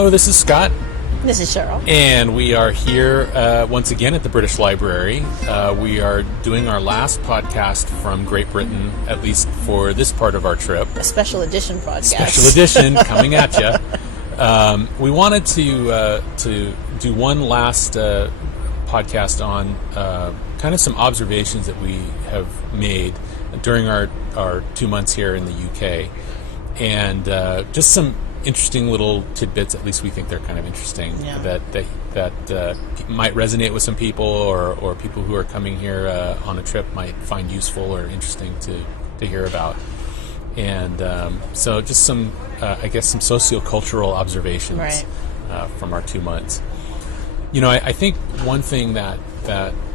Hello, this is Scott. This is Sheryl. And we are here once again at the British Library. We are doing our last podcast from Great Britain, at least for this part of our trip. A special edition podcast. Special edition coming at you. We wanted to do one last podcast on kind of some observations that we have made during our 2 months here in the UK. And just some interesting little tidbits, at least we think they're kind of interesting, that might resonate with some people, or people who are coming here on a trip might find useful or interesting to hear about. And so just some, I guess, some sociocultural observations from our 2 months. You know, I think one thing that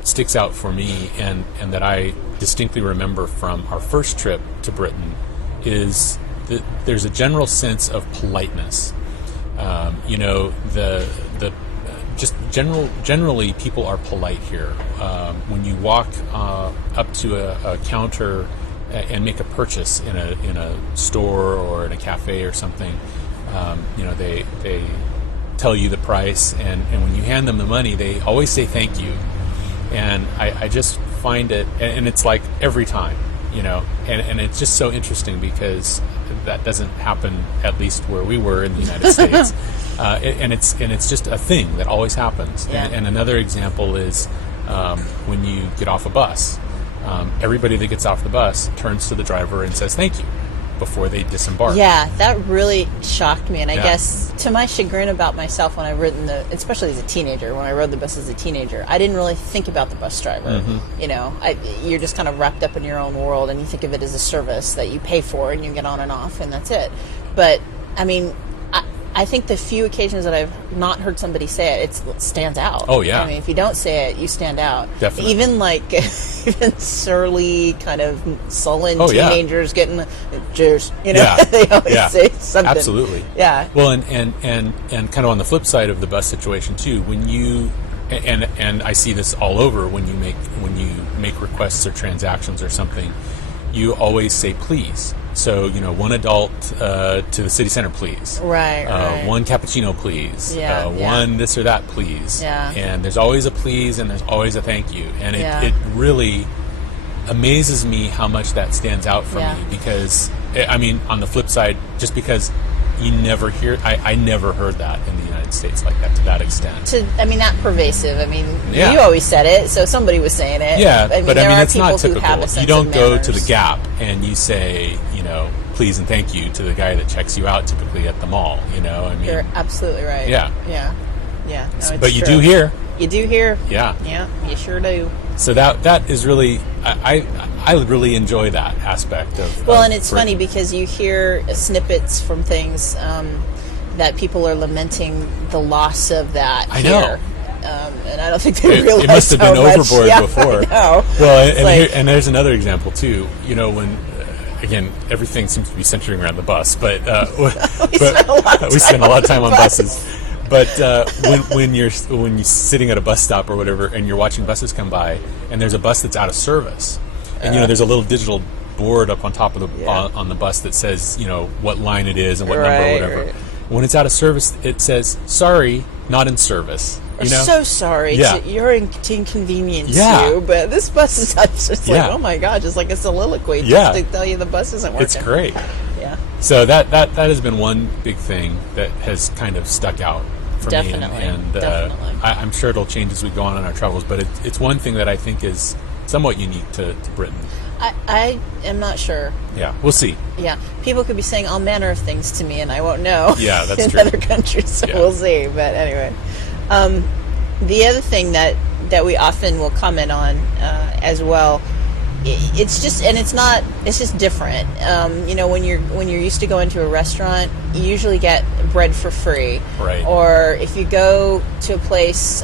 sticks out for me and that I distinctly remember from our first trip to Britain is that there's a general sense of politeness. You know, generally people are polite here. When you walk up to a counter and make a purchase in a store or in a cafe or something, you know, they tell you the price, and when you hand them the money, they always say thank you. And I just find it, and it's like every time, you know, and it's just so interesting because that doesn't happen, at least where we were in the United States. And it's just a thing that always happens. Yeah. And another example is when you get off a bus. Everybody that gets off the bus turns to the driver and says thank you before they disembark. Yeah, that really shocked me, and I guess to my chagrin about myself when I rode especially as a teenager, when I rode the bus as a teenager, I didn't really think about the bus driver. Mm-hmm. You know, you're just kind of wrapped up in your own world, and you think of it as a service that you pay for, and you get on and off, and that's it. But I mean, I think the few occasions that I've not heard somebody say it, it stands out. Oh, yeah. I mean, if you don't say it, you stand out. Definitely. Even surly, kind of sullen teenagers getting cheers. You know, Yeah. they always say something. Absolutely. Yeah. Well, and kind of on the flip side of the bus situation too, when you and I see this all over when you make requests or transactions or something, you always say please. So, you know, one adult to the city center, please. Right. One cappuccino, please. One this or that, please. Yeah. And there's always a please, and there's always a thank you. And it really amazes me how much that stands out for me, because, I mean, on the flip side, just because you never hear, I never heard that in the United States like that, to that extent. Not pervasive. I mean, you always said it, so somebody was saying it. Yeah, I mean, but I mean, it's not typical. You don't go to the manners. Gap and you say, you know, please and thank you to the guy that checks you out typically at the mall, you know? I mean, you're absolutely right. Yeah. No, but you true. do hear. You do hear. Yeah, you sure do. So that is really, I really enjoy that aspect of. Well, and it's Britain. funny because you hear snippets from things that people are lamenting the loss of that. I know. Here. And I don't think they realize it must have been overboard before. I know. Well, and there's another example too. You know, when again everything seems to be centering around the bus, but we spend a lot of time on buses. But when you're sitting at a bus stop or whatever, and you're watching buses come by, and there's a bus that's out of service, and you know there's a little digital board up on top of the on the bus that says, you know, what line it is and what number or whatever. Right. When it's out of service, it says sorry, not in service. You know? So sorry to inconvenience you, but this bus is just like, oh my God, just like a soliloquy just to tell you the bus isn't working. It's great. Yeah. So that has been one big thing that has kind of stuck out for me. And definitely. I'm sure it'll change as we go on our travels, but it's one thing that I think is somewhat unique to Britain. I am not sure. Yeah, we'll see. Yeah, people could be saying all manner of things to me, and I won't know. Yeah, that's in true. other countries, so we'll see. But anyway, the other thing that we often will comment on as well, it's just different. You know, when you're used to going to a restaurant, you usually get bread for free, right? Or if you go to a place.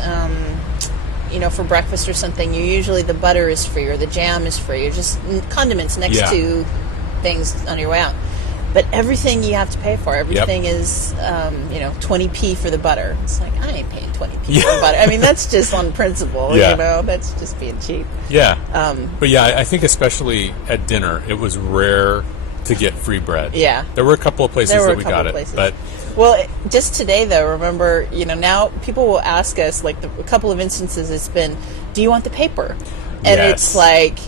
You know, for breakfast or something, usually the butter is free or the jam is free, or just condiments next to things on your way out. But everything you have to pay for. Everything is, 20p for the butter. It's like, I ain't paying 20p for butter. I mean, that's just on principle, you know? That's just being cheap. Yeah. But yeah, I think especially at dinner, it was rare to get free bread. Yeah. There were a couple of places that we got it. But Well, just today, though, remember, now people will ask us, like, a couple of instances it's been, do you want the paper? And it's like,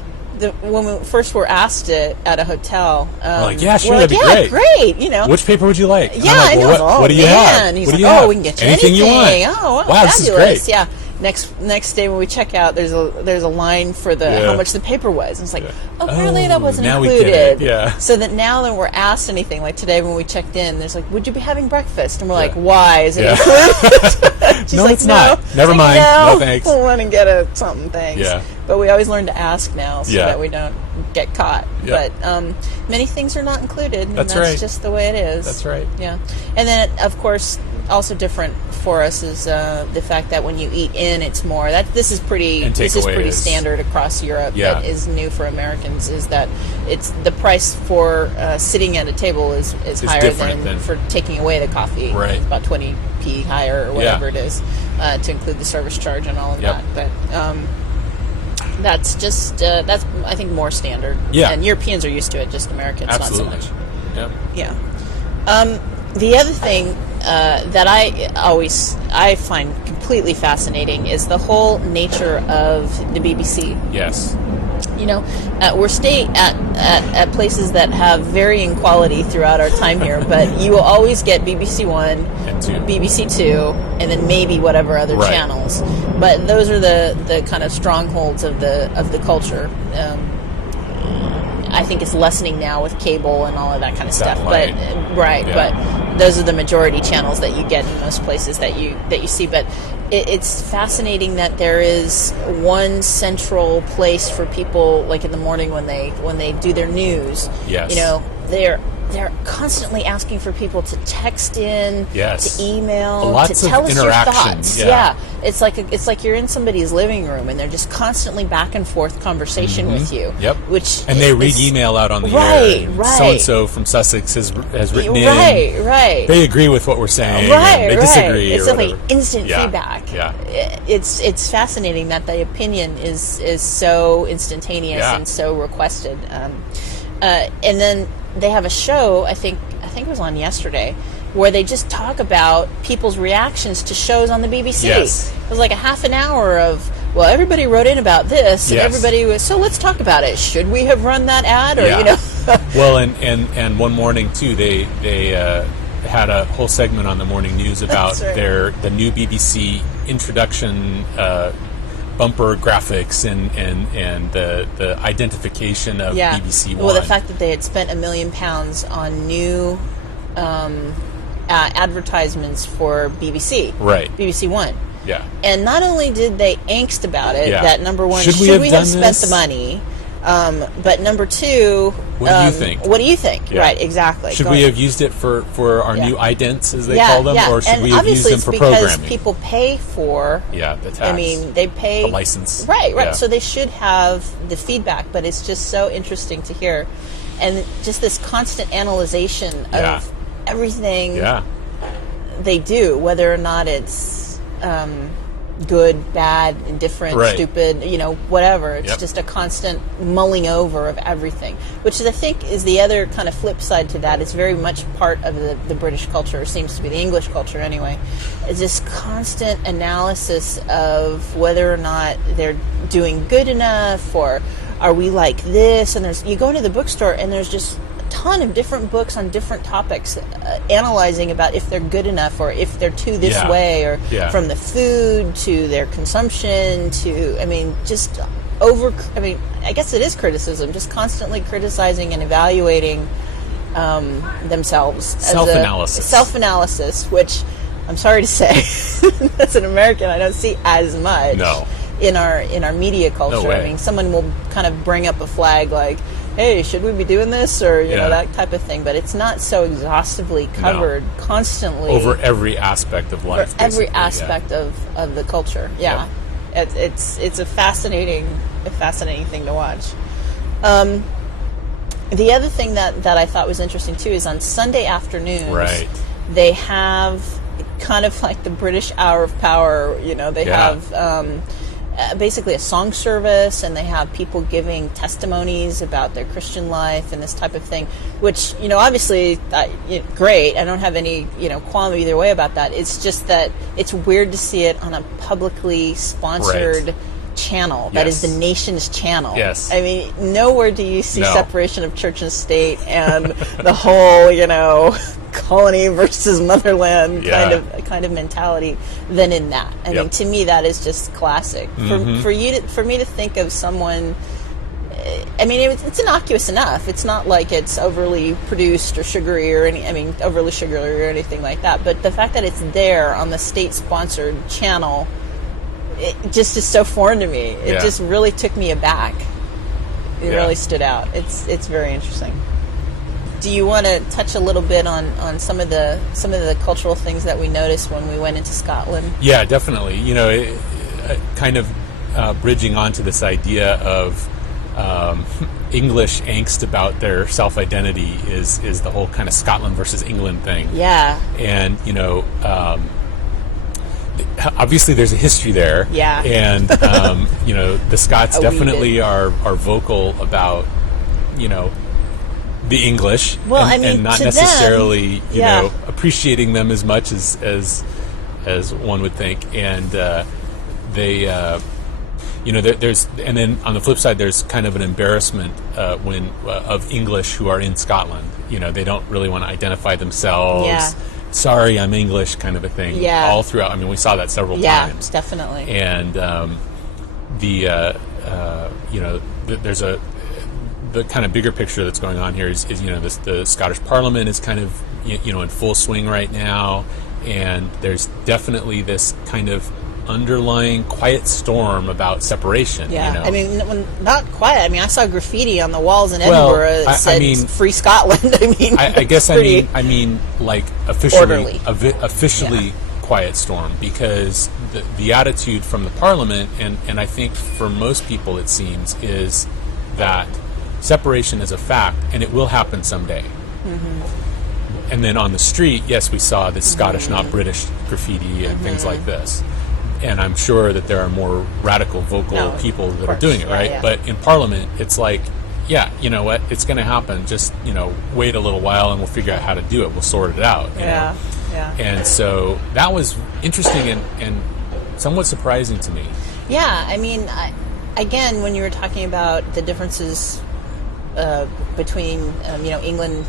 when we first were asked it at a hotel, we're like, yeah, sure, that'd be great. Great, Which paper would you like? Yeah, I know. What do you have? He's what like, do you have? We can get you anything anything. You want. Oh, wow, fabulous. This is great. Yeah. Next day when we check out, there's a line for how much the paper was. And it's like, apparently that wasn't now included. We get it. Yeah. So that now that we're asked anything, like today when we checked in, there's like, would you be having breakfast? And we're like, why? Is it included? She's no, like, it's not. Never like, mind. No thanks. We'll run and get something. Thanks. Yeah. But we always learn to ask now so that we don't get caught. Yep. But many things are not included, and that's right. just the way it is. That's right. Yeah. And then, of course, also different for us is the fact that when you eat in, it's more. This is pretty standard across Europe. Yeah. That is new for Americans. Is that it's the price for sitting at a table is higher than for taking away the coffee. Right. It's about 20p higher or whatever it is to include the service charge and all of that. But that's just that's I think more standard. Yeah. And Europeans are used to it. Just Americans Absolutely. not so much. Yep. Yeah. The other thing that I find completely fascinating is the whole nature of the BBC. Yes. We're staying at places that have varying quality throughout our time here, but you will always get BBC One, and two. BBC Two, and then maybe whatever other channels. But those are the kind of strongholds of the culture. I think it's lessening now with cable and all of that kind of stuff. Satellite. But those are the majority channels that you get in most places that you see. But it's fascinating that there is one central place for people, like in the morning when they do their news. Yes. They're constantly asking for people to text in, yes. to email, lots to tell of us your thoughts. Yeah. It's like you're in somebody's living room and they're just constantly back and forth conversation with you. Yep. And they read email out on the air. Right. So and so from Sussex has written in. Right. They agree with what we're saying. Right. They disagree. It's or like whatever. instant feedback. Yeah. It's fascinating that the opinion is so instantaneous and so requested. And then they have a show, I think it was on yesterday, where they just talk about people's reactions to shows on the BBC. Yes. It was like a half an hour of, well, everybody wrote in about this, and everybody was, so let's talk about it. Should we have run that ad? Or, Well, and one morning, too, they had a whole segment on the morning news about the new BBC introduction bumper graphics and the identification of BBC One. Well, the fact that they had spent £1 million on new advertisements for BBC. Right. BBC One. Yeah. And not only did they angst about it, that number one, should we have spent the money? But number two, what do you think? What do you think? Yeah. Right, exactly. Should we have used it for our new idents, as they call them, or should we have used them for programming? Because people pay for the tax. I mean, they pay the license. Right. Yeah. So they should have the feedback, but it's just so interesting to hear, and just this constant analyzation of everything they do, whether or not it's good, bad, indifferent, stupid, whatever. It's just a constant mulling over of everything, which I think is the other kind of flip side to that. It's very much part of the British culture, or seems to be the English culture anyway. It's this constant analysis of whether or not they're doing good enough, or are we like this? And you go into the bookstore and there's just ton of different books on different topics analyzing about if they're good enough or if they're too this way, or from the food to their consumption to, I guess it is criticism, just constantly criticizing and evaluating themselves. Self-analysis, which I'm sorry to say, as an American, I don't see as much in our media culture. No way. Someone will kind of bring up a flag like, hey, should we be doing this, or that type of thing, but it's not so exhaustively covered constantly over every aspect of life, every aspect of the culture. It's a fascinating thing to watch. The other thing that I thought was interesting too is on Sunday afternoons they have kind of like the British Hour of Power. They have basically a song service, and they have people giving testimonies about their Christian life and this type of thing, which, obviously, great. I don't have any, qualm either way about that. It's just that it's weird to see it on a publicly sponsored channel that is the nation's channel. Yes. I mean, nowhere do you see separation of church and state and the whole, colony versus motherland kind of mentality than in that. I mean, to me, that is just classic. For me to think of someone, I mean, it's innocuous enough. It's not like it's overly produced or sugary or overly sugary or anything like that. But the fact that it's there on the state-sponsored channel, it just is so foreign to me. It just really took me aback. It really stood out. It's very interesting. Do you want to touch a little bit on some of the cultural things that we noticed when we went into Scotland? Yeah, definitely. Kind of bridging onto this idea of English angst about their self-identity is the whole kind of Scotland versus England thing. Yeah. And, obviously there's a history there. Yeah. And, the Scots definitely are vocal about, the English, and not necessarily, appreciating them as much as one would think. And there's, and then on the flip side, there's kind of an embarrassment of English who are in Scotland. They don't really want to identify themselves. Yeah. Sorry, I'm English, kind of a thing. Yeah. All throughout. I mean, we saw that several times. Yeah, definitely. And there's the kind of bigger picture that's going on here is the Scottish Parliament is kind of in full swing right now, and there's definitely this kind of underlying quiet storm about separation. Yeah, I mean, not quiet. I mean, I saw graffiti on the walls in Edinburgh that said "Free Scotland." I guess I mean like officially quiet storm, because the attitude from the Parliament, and I think for most people it seems, is that separation is a fact, and it will happen someday. And then on the street, yes, we saw this Scottish, not British graffiti and things like this. And I'm sure that there are more radical, vocal people that are doing it, right? Yeah. But in Parliament, it's like, you know what, it's going to happen. Just, wait a little while and we'll figure out how to do it. We'll sort it out. You know? And so that was interesting and somewhat surprising to me. Yeah, I mean, again, when you were talking about the differences between, England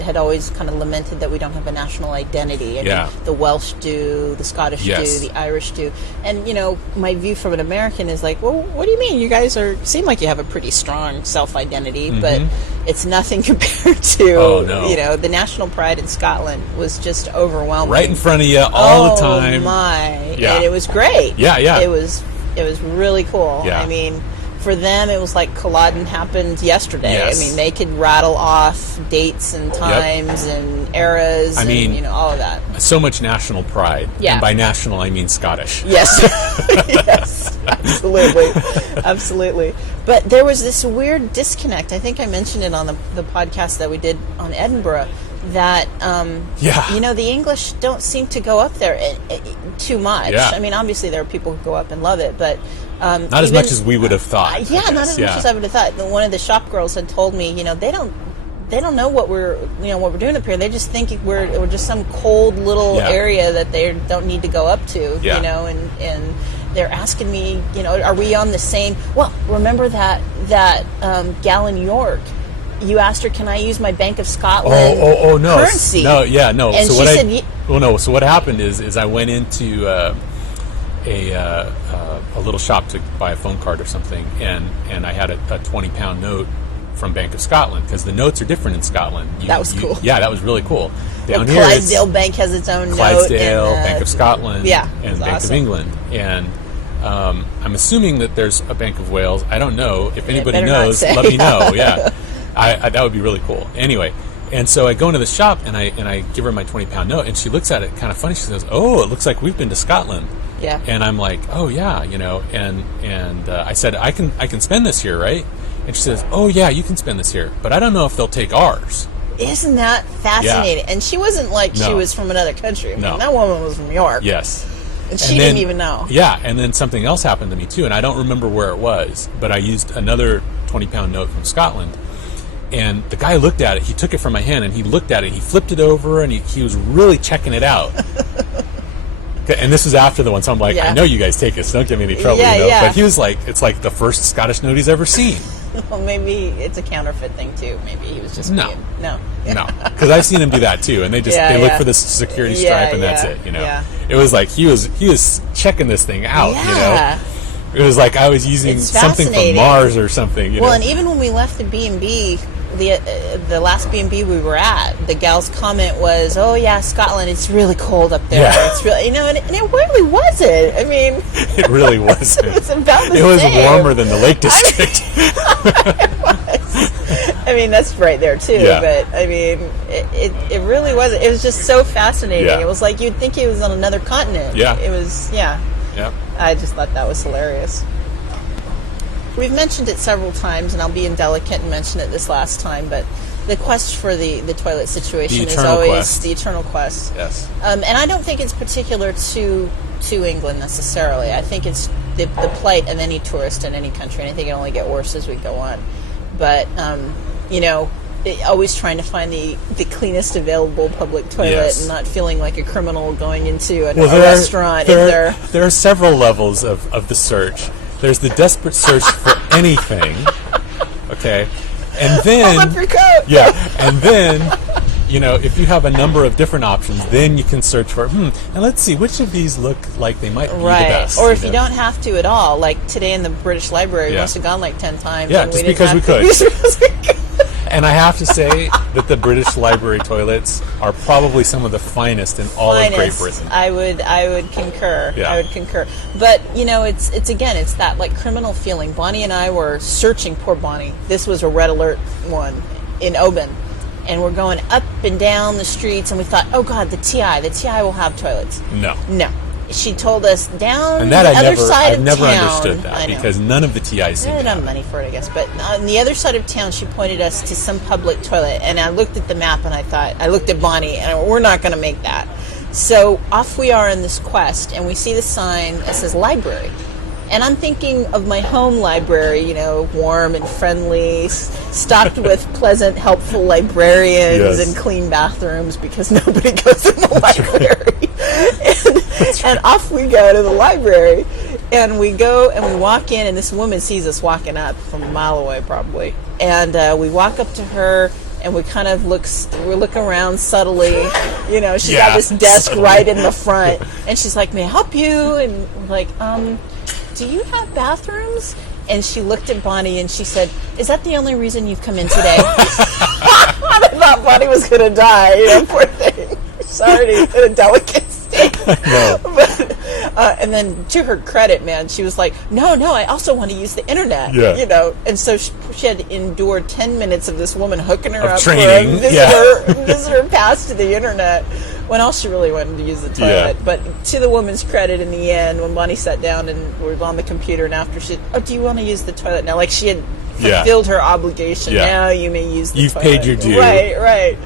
had always kind of lamented that we don't have a national identity. I mean, the Welsh do, the Scottish do, the Irish do. And, my view from an American is like, well, what do you mean? You guys seem like you have a pretty strong self-identity, but it's nothing compared to, the national pride in Scotland was just overwhelming. Right in front of you all the time. Oh, my. Yeah. And it was great. Yeah. It was really cool. Yeah. I mean, for them, it was like Culloden happened yesterday. Yes. I mean, they could rattle off dates and times and eras and, all of that. So much national pride. Yeah. And by national, I mean Scottish. Yes. Yes, absolutely. Absolutely. But there was this weird disconnect. I think I mentioned it on the podcast that we did on Edinburgh, that, the English don't seem to go up there too much. Yeah. I mean, obviously there are people who go up and love it, but... not as much as we would have thought. Not as much as I would have thought. One of the shop girls had told me, they don't know what we're doing up here. They just think we're just some cold little area that they don't need to go up to, and they're asking me, are we on the same? Well, remember that gal in York. You asked her, "Can I use my Bank of Scotland currency?" No. And so she said, So what happened is I went into a little shop to buy a phone card or something, and I had a £20 note from Bank of Scotland, because the notes are different in Scotland. That was cool. Yeah, that was really cool. Down here, Clydesdale Bank has its own Clydesdale, note. Bank of Scotland, and Bank awesome. of England. And I'm assuming that there's a Bank of Wales. I don't know. If anybody knows, let me know. Yeah. I that would be really cool. Anyway, and so I go into the shop and I give her my £20 note, and she looks at it kind of funny. She says, "Oh, it looks like we've been to Scotland." Yeah. And I'm like, "Oh yeah, and I said, I can spend this here, right?" And she says, "Oh yeah, you can spend this here, but I don't know if they'll take ours." Isn't that fascinating? Yeah. And she wasn't like she was from another country. I mean, that woman was from York. Yes. And she didn't even know. Yeah, and then something else happened to me too, and I don't remember where it was, but I used another 20-pound note from Scotland, and the guy looked at it, he took it from my hand, and he looked at it, he flipped it over, and he was really checking it out. And this was after the one, so I'm like, I know you guys take it, so don't give me any trouble, But he was like, it's like the first Scottish note he's ever seen. Well, maybe it's a counterfeit thing too. Maybe he was just no, because no. I've seen him do that too, and they look for the security stripe, and that's it. It was like he was checking this thing out. It was like I was using something from Mars or something. Well, and even when we left the B&B, the last B&B we were at, the gal's comment was, "Oh yeah, Scotland, it's really cold up there. Yeah. It's really, and it really wasn't. I mean, it really wasn't. It was about the same. It was warmer than the Lake District. I mean, that's right there too. Yeah. But I mean, it really wasn't. It was just so fascinating. Yeah. It was like you'd think he was on another continent. Yeah. It was. Yeah. Yep. I just thought that was hilarious. We've mentioned it several times, and I'll be indelicate and mention it this last time, but the quest for the toilet situation is always the eternal quest. Yes. And I don't think it's particular to England necessarily. I think it's the plight of any tourist in any country, and I think it only get worse as we go on. But, always trying to find the cleanest available public toilet and not feeling like a criminal going into a restaurant. There are several levels of the search. There's the desperate search for anything, okay? And then... Hold up your coat! Yeah, and then, if you have a number of different options, then you can search for, and let's see, which of these look like they might be the best. Or if you don't have to at all, like today in the British Library, we must have gone like 10 times. Yeah, and just because we could. And I have to say that the British Library toilets are probably some of the finest in all of Great Britain. I would concur. Yeah. I would concur. But it's that like criminal feeling. Bonnie and I were searching. Poor Bonnie. This was a red alert one in Oban, and we're going up and down the streets, and we thought, oh God, the TI will have toilets. No. She told us down and that the other side of town. I've never understood that because none of the TIs seem to have enough money for it, I guess. But on the other side of town, she pointed us to some public toilet, and I looked at the map and I looked at Bonnie, and we're not going to make that. So off we are in this quest, and we see the sign that says library. And I'm thinking of my home library, warm and friendly, stocked with pleasant, helpful librarians and clean bathrooms because nobody goes in the library. And off we go to the library, and we go and we walk in, and this woman sees us walking up from a mile away probably. And we walk up to her, and we kind of look around subtly. She's got this desk right in the front, and she's like, "May I help you?" And we're like, do you have bathrooms? And she looked at Bonnie and she said, "Is that the only reason you've come in today?" I thought Bonnie was going to die. Poor thing. Sorry, in a delicate state. No. But, and then to her credit, man, she was like, no, I also want to use the internet. Yeah. And so she had endured 10 minutes of this woman hooking her up training. for a visitor pass to the internet, when all she really wanted to use the toilet. Yeah. But to the woman's credit, in the end, when Bonnie sat down and we were on the computer, and after she said, "Oh, do you want to use the toilet now?" Like she had fulfilled her obligation. Yeah. Now you may use the You've toilet. paid your due. Right.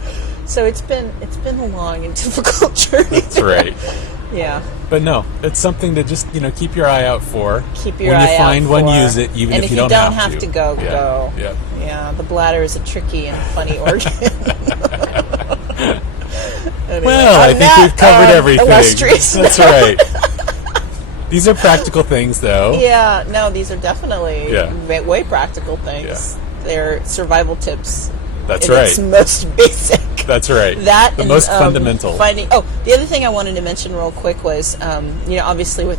So it's been a long and difficult journey. That's right. Yeah. But no, it's something to just keep your eye out for. Keep your eye out for. When you find one, use it. Even if you don't have to go. Yeah. Yeah. The bladder is a tricky and funny organ. Anyway, well, I think we've covered everything. Illustrious. That's right. These are practical things, though. Yeah. No, these are definitely way practical things. Yeah. They're survival tips. That's right. It's most basic. That's right. The most fundamental. The other thing I wanted to mention real quick was, obviously we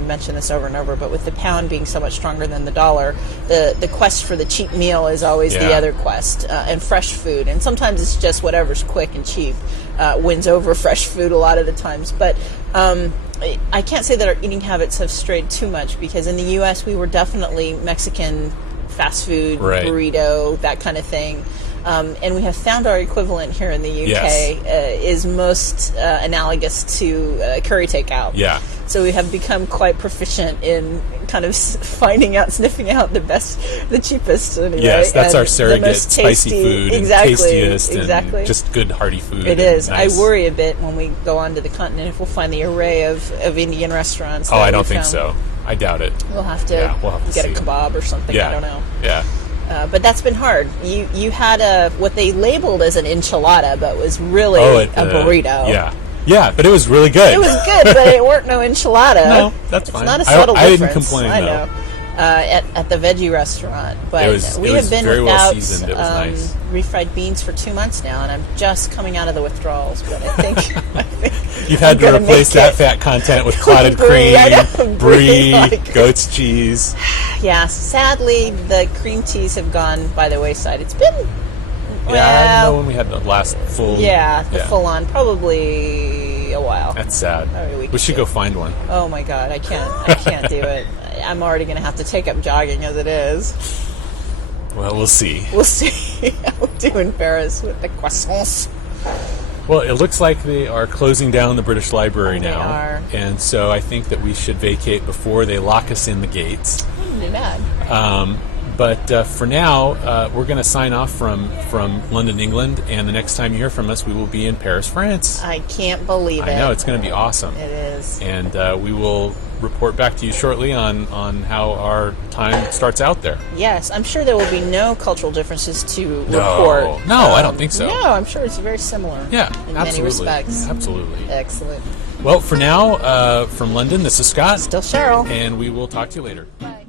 mentioned this over and over, but with the pound being so much stronger than the dollar, the quest for the cheap meal is always the other quest, and fresh food. And sometimes it's just whatever's quick and cheap wins over fresh food a lot of the times. But I can't say that our eating habits have strayed too much, because in the U.S. we were definitely Mexican fast food, burrito, that kind of thing. And we have found our equivalent here in the UK Yes. is most analogous to curry takeout. Yeah. So we have become quite proficient in kind of finding out, sniffing out the cheapest. Anyway, Yes, that's and our the surrogate most spicy tasty, food exactly, and tastiest exactly. and just good hearty food. It is. Nice. I worry a bit when we go onto the continent if we'll find the array of Indian restaurants. Oh, that I don't we think found. so. I doubt it. We'll have to, get a see. kebab or something. Yeah. I don't know. Yeah. But that's been hard. You had what they labeled as an enchilada, but was really a burrito. Yeah. Yeah, but it was really good. It was good, but it weren't no enchilada. No, that's fine. It's not a subtle I difference. didn't complain, I though. know. At the veggie restaurant, but we it have was been very well without seasoned. It was nice. refried beans for 2 months now, and I'm just coming out of the withdrawals. But I think You've had to replace that fat content with clotted cream, brie, goat's cheese. Yeah, sadly, the cream teas have gone by the wayside. It's been I don't know when we had the last full. full on, probably a while. That's sad. We should go find one. Oh my god, I can't do it. I'm already going to have to take up jogging as it is. Well, we'll see. We'll see how we do in Paris with the croissants. Well, it looks like they are closing down the British Library now. They are. And so I think that we should vacate before they lock us in the gates. Wouldn't be bad. But for now, we're going to sign off from London, England, and the next time you hear from us, we will be in Paris, France. I can't believe it. I know, it's going to be awesome. It is. And we will report back to you shortly on how our time starts out there. Yes, I'm sure there will be no cultural differences to report. No, I don't think so. No, I'm sure it's very similar. Yeah, in absolutely. many respects. Absolutely. Excellent. Well, for now, from London, this is Scott. Still Cheryl. And we will talk to you later. Bye.